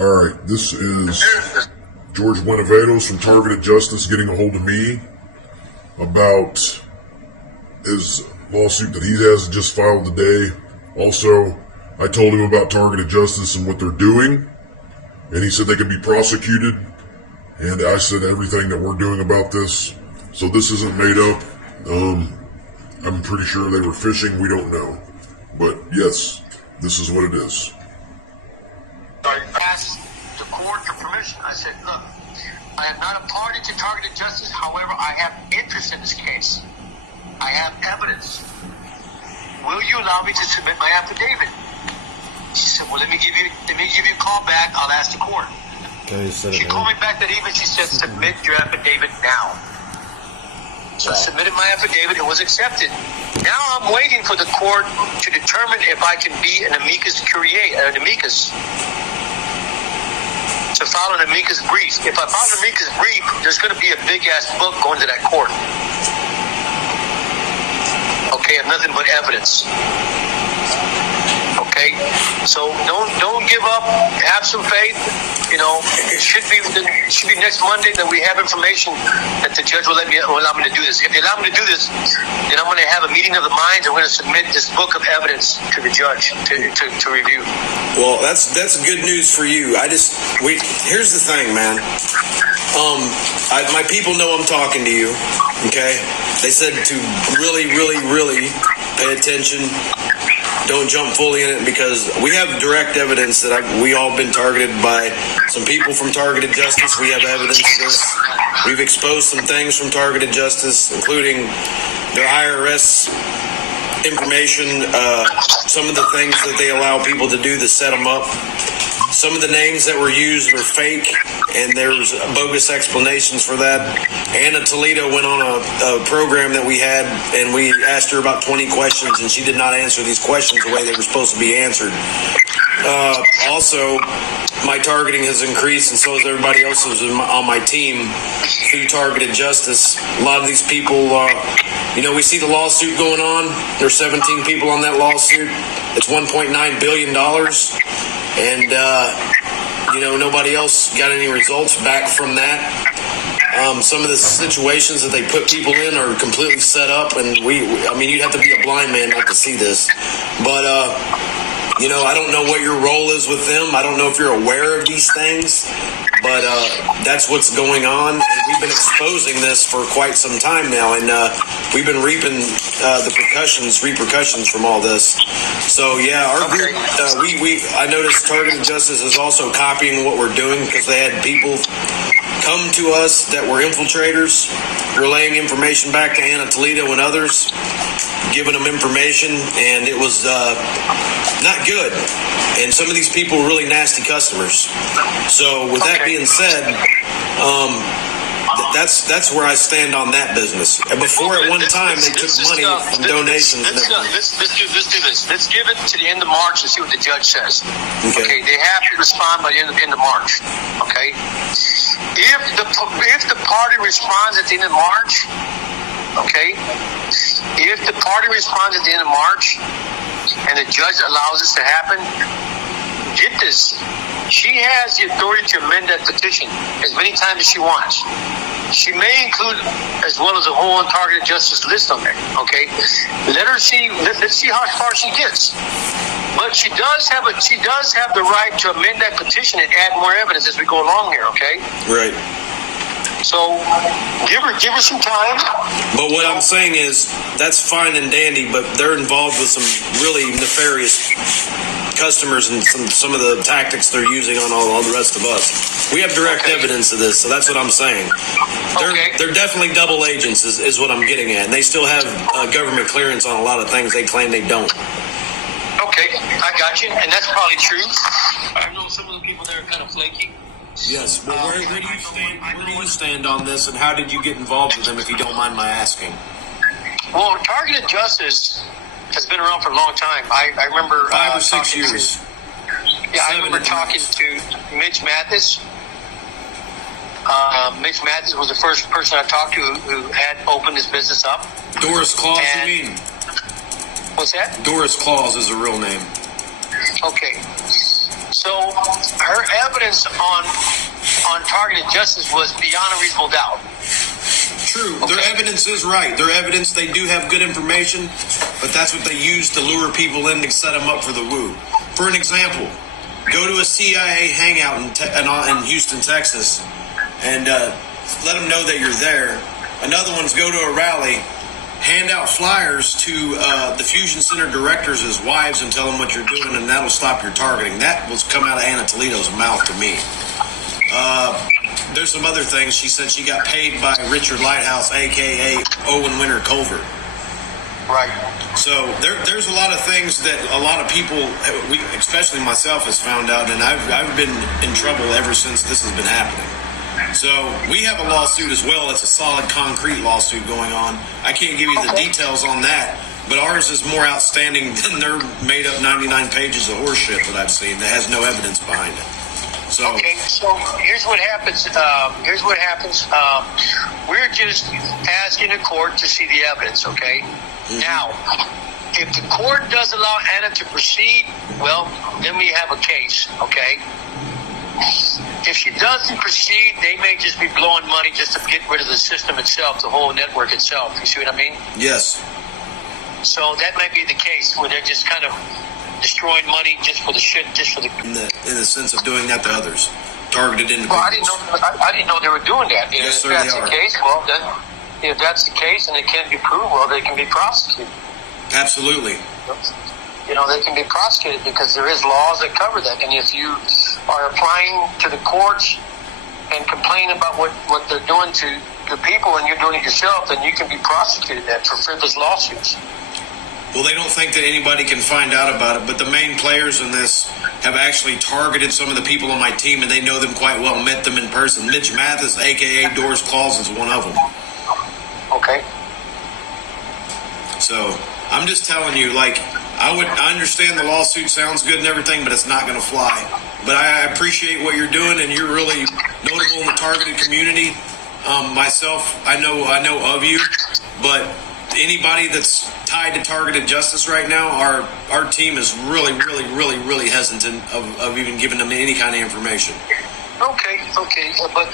All right, this is George Benavides from Targeted Justice getting a hold of me about his lawsuit that he has just filed today. Also, I told him about Targeted Justice and what they're doing, and he said they could be prosecuted, and I said everything that we're doing about this. So this isn't made up. I'm pretty sure they were fishing, we don't know. But yes, this is what it is. I asked the court for permission. I said, look, I am not a party to Targeted Justice. However, I have interest in this case. I have evidence. Will you allow me to submit my affidavit? She said, well, let me give you a call back. I'll ask the court. She called me back that evening. She said, submit your affidavit now. So I submitted my affidavit. It was accepted. Now I'm waiting for the court to determine if I can be an amicus curiae, to file an amicus brief. If I file an amicus brief, there's going to be a big-ass book going to that court. Okay, I have nothing but evidence. Okay, so don't give up. Have some faith. You know, it should be next Monday that we have information that the judge will allow me to do this. If they allow me to do this, then I'm going to have a meeting of the minds. I'm going to submit this book of evidence to the judge to review. Well, that's good news for you. Here's the thing, man. My people know I'm talking to you. Okay, they said to really, really, really pay attention. Don't jump fully in it, because we have direct evidence that we all been targeted by some people from Targeted Justice. We have evidence of this. We've exposed some things from Targeted Justice, including their IRS information, some of the things that they allow people to do to set them up. Some of the names that were used were fake, and there's bogus explanations for that. Anna Toledo went on a program that we had, and we asked her about 20 questions, and she did not answer these questions the way they were supposed to be answered. Also, my targeting has increased, and so has everybody else who's on my team through Targeted Justice. A lot of these people, we see the lawsuit going on. There's 17 people on that lawsuit. It's $1.9 billion. And, nobody else got any results back from that. Some of the situations that they put people in are completely set up, and you'd have to be a blind man not to see this. But, I don't know what your role is with them. I don't know if you're aware of these things, but that's what's going on. And we've been exposing this for quite some time now, and we've been reaping the repercussions from all this. So, yeah, our group, I noticed Targeted Justice is also copying what we're doing, because they had people come to us that were infiltrators, relaying information back to Anna Toledo and others, giving them information, and it was not good. And some of these people were really nasty customers. So with that being said, that's where I stand on that business. And before, at one time, they took money from donations. Let's do this. Let's give it to the end of March and see what the judge says. Okay, they have to respond by the end of March. Okay, if the party responds at the end of March, if the party responds at the end of March, and the judge allows this to happen, get this. She has the authority to amend that petition as many times as she wants. She may include as well as a whole Targeted Justice list on there. Okay, let's see how far she gets. But she does have the right to amend that petition and add more evidence as we go along here. Okay. Right. So give her some time. But what I'm saying is, that's fine and dandy, but they're involved with some really nefarious customers and some of the tactics they're using on all the rest of us. We have direct evidence of this, so that's what I'm saying. They're definitely double agents is what I'm getting at. And they still have government clearance on a lot of things they claim they don't. Okay, I got you, and that's probably true. I know some of the people there are kind of flaky. Yes, but where do you stand on this, and how did you get involved with them, if you don't mind my asking? Well, Targeted Justice has been around for a long time. I remember 5 or 6 years. I remember talking to Mitch Mathis. Mitch Mathis was the first person I talked to who had opened his business up. Doris Claus, you mean? What's that? Doris Claus is a real name. Okay. So her evidence on targeted justice was beyond a reasonable doubt. True. Their evidence is right. Their evidence, they do have good information, but that's what they use to lure people in to set them up for the woo. For an example, go to a CIA hangout in Houston, Texas, and let them know that you're there. Another one's go to a rally, hand out flyers to the Fusion Center directors as wives and tell them what you're doing, and that'll stop your targeting. That was come out of Anna Toledo's mouth to me. There's some other things. She said she got paid by Richard Lighthouse, a.k.a. Owen Winter Culver. Right. So there's a lot of things that a lot of people, especially myself, has found out, and I've been in trouble ever since this has been happening. So we have a lawsuit as well. It's a solid concrete lawsuit going on. I can't give you the details on that, but ours is more outstanding than their made up 99 pages of horseshit that I've seen that has no evidence behind it. So here's what happens. We're just asking the court to see the evidence, okay? Mm-hmm. Now, if the court does allow Anna to proceed, well, then we have a case, okay? If she doesn't proceed, they may just be blowing money just to get rid of the system itself, the whole network itself. You see what I mean? Yes. So that might be the case where they're just kind of destroying money just for the shit, just for the. In the sense of doing that to others, targeted individuals. Well, I didn't know they were doing that. Yes, sir, if that's they are. The case, well, then, if that's the case and it can be proved, well, they can be prosecuted. Absolutely. They can be prosecuted because there is laws that cover that. And if you are applying to the courts and complain about what they're doing to the people and you're doing it yourself, then you can be prosecuted for frivolous lawsuits. Well, they don't think that anybody can find out about it, but the main players in this have actually targeted some of the people on my team, and they know them quite well, met them in person. Mitch Mathis, a.k.a. Doris Claus, is one of them. Okay. So I'm just telling you, I understand the lawsuit sounds good and everything, but it's not going to fly. But I appreciate what you're doing, and you're really notable in the targeted community. Myself, I know of you, but anybody that's tied to targeted justice right now, our team is really, really, really, really hesitant of even giving them any kind of information. Okay. But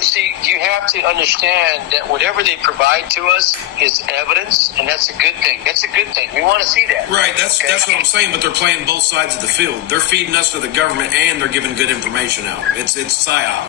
see, you have to understand that whatever they provide to us is evidence, and that's a good thing. That's a good thing. We want to see that. Right, that's what I'm saying, but they're playing both sides of the field. They're feeding us to the government, and they're giving good information out. It's PSYOP.